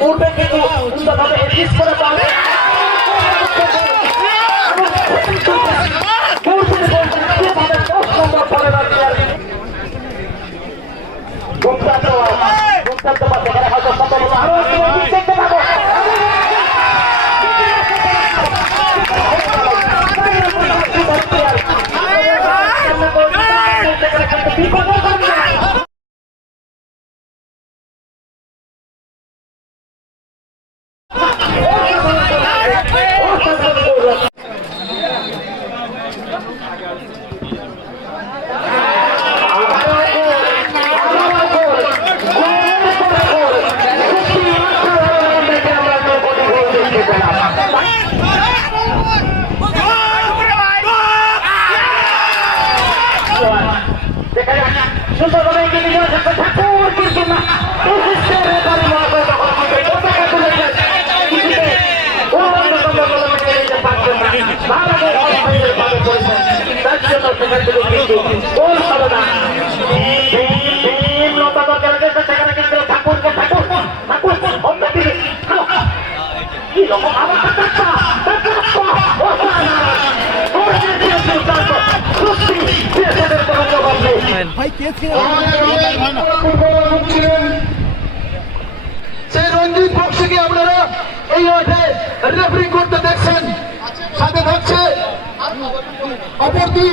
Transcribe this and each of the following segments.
পূর্বে কিন্তু সুন্দরভাবে এডিস করে পাবে বিপদ সুন্দরভাবে এগিয়ে নিয়ে যাচ্ছে ঠাকুর কিন্তু না প্রতিষ্ঠার ব্যাপারে মহাশয় তখন আমাদের পতাকা তুলেছেন কিছুতে কোনো রকম কোনো মেনে নিতে পারছেন না ভারতের অবস্থানের ভাবে করেছেন তার জন্য সেখান থেকে কিন্তু গোল হবে না সেখানে কিন্তু ঠাকুরকে ঠাকুর ঠাকুর অন্য দিকে কি রকম কোনো জবাব নেই সেই রঞ্জিত বক্সিকে আপনারা এই মাঠে রেফারিং করতে দেখছেন। সাথে থাকছে অপর দুই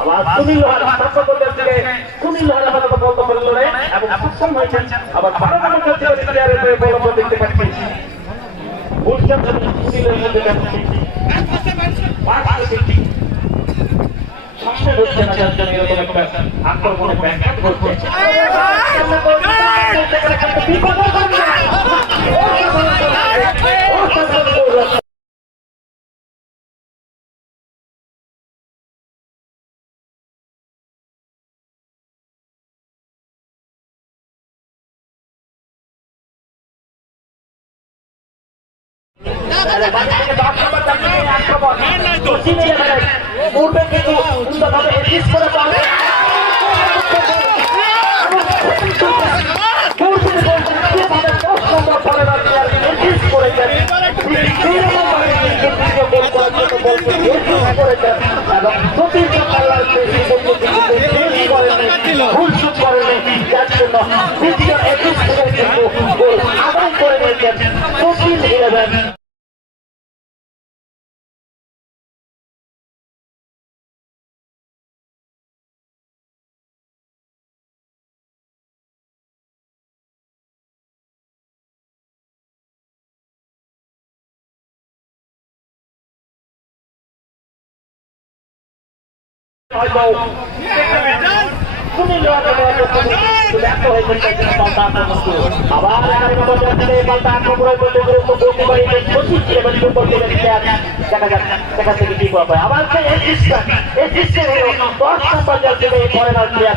আবার সুনীল সুনীল এবং আবার দেখতে পাচ্ছি সামনে হচ্ছে না যার জন্য এরকম আক্রমণে ব্যাখ্যাত হচ্ছে পূর্বে। কিন্তু করে পাবে আদায় করে নিয়েছেন ইলেভেন হয়তো সুনীল লোহাকে হয়তো ব্যর্থ হয়েছে পাল্টা আক্রমণ করে। আবার এগারো নম্বর হয় আবার সেই এই সিস্টেম এই সিস্টেম হলো দশ নম্বর জার্সিতে এই ফরেনার প্লেয়ার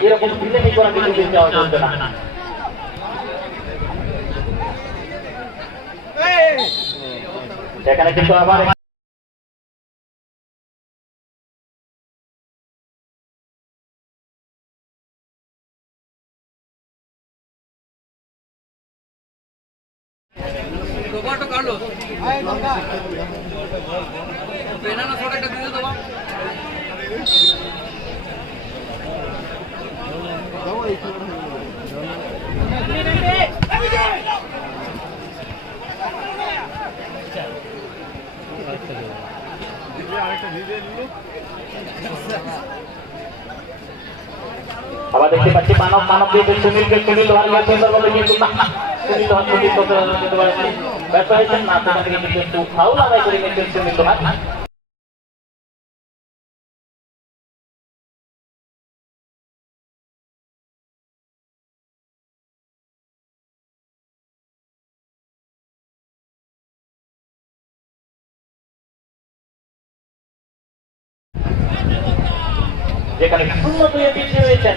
এরকম বিলেমি করা চলবে না সেখানে কিন্তু আবার দেখতে পাচ্ছি মানব মানব দিয়ে সুনীলকে সুনীল লোহার কাছে সুন্দরভাবে কিন্তু না সুনীল লোহার সুনীল যেখানে শূন্য দুয়ে পিছিয়ে রয়েছেন।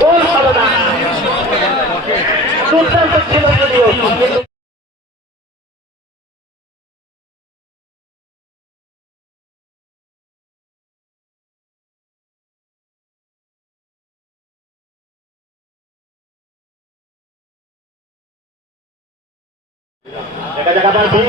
গোল হবে না দুর্দান্ত ছিল দেখা যাক আবার ভীম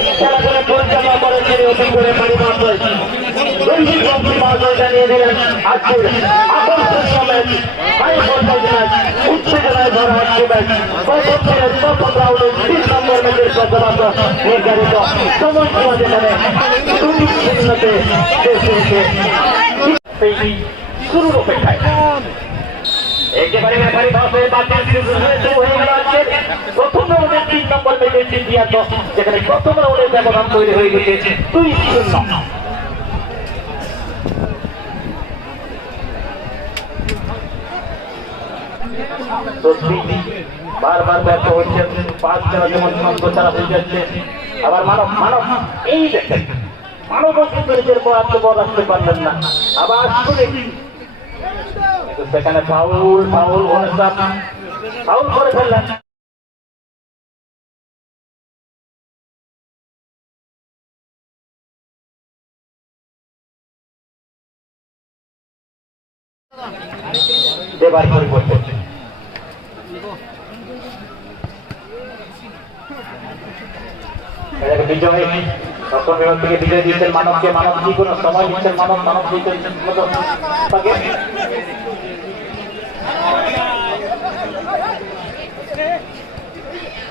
খেলাধুলা পরিচালনা করেন তিনি অভিজ্ঞরে পরিমাত্রায় রঞ্জিত ট্রফি মহাশয় জানিয়ে দিলেন আজকের আকর্ষণ সমেত উত্তেজনায় ভরা একটি ম্যাচ প্রথম রাউন্ডে তিন নম্বর অপেক্ষায়। বারবার ব্যর্থ হচ্ছে পাঁচ জনের যেমন সঙ্গ তারা হয়ে যাচ্ছে, আবার মানব মানব, এই দেখেন, মানব নিজের বরাদ্দ বল রাখতে পারলেন না। আবার শুনে সেখানে ফাউল ফাউল অনুসাপ ফাউল করে ফেললেন। বিজয় থেকে বিজয় দিচ্ছেন মানবকে। মানব কি কোনো সময় দিচ্ছেন? মানব মানব দিচ্ছেন।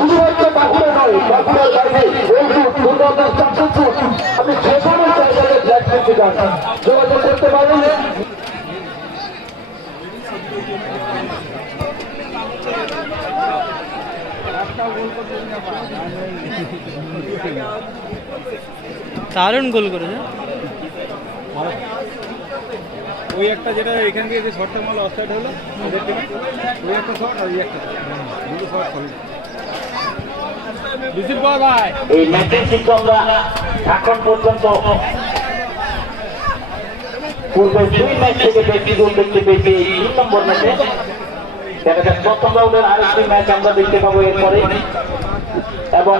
শুধুমাত্র বাঁকুড়া নয় বাঁকুড়ার বাইরে বলছি দুর্গাপুর চাকসুর আপনি যে কোনো জায়গায় ব্ল্যাক করতে যান। যোগাযোগ করতে পারেন দারুণ গোল করেছে। ওই একটা যেটা এখান থেকে যে শর্টটা মাল অফসাইড হলো ওদের ওই একটা শর্ট আর ওই একটা। দুটো সলিড ভাই এই ম্যাচের আমরা এখন পর্যন্ত পূর্বে দুই ম্যাচ থেকে বেশি গোল দেখতে পেয়েছি এই তিন নম্বর ম্যাচে। দেখা যাক, প্রথম রাউন্ডের আরেকটি ম্যাচ আমরা দেখতে পাবো এরপরে। এবং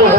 un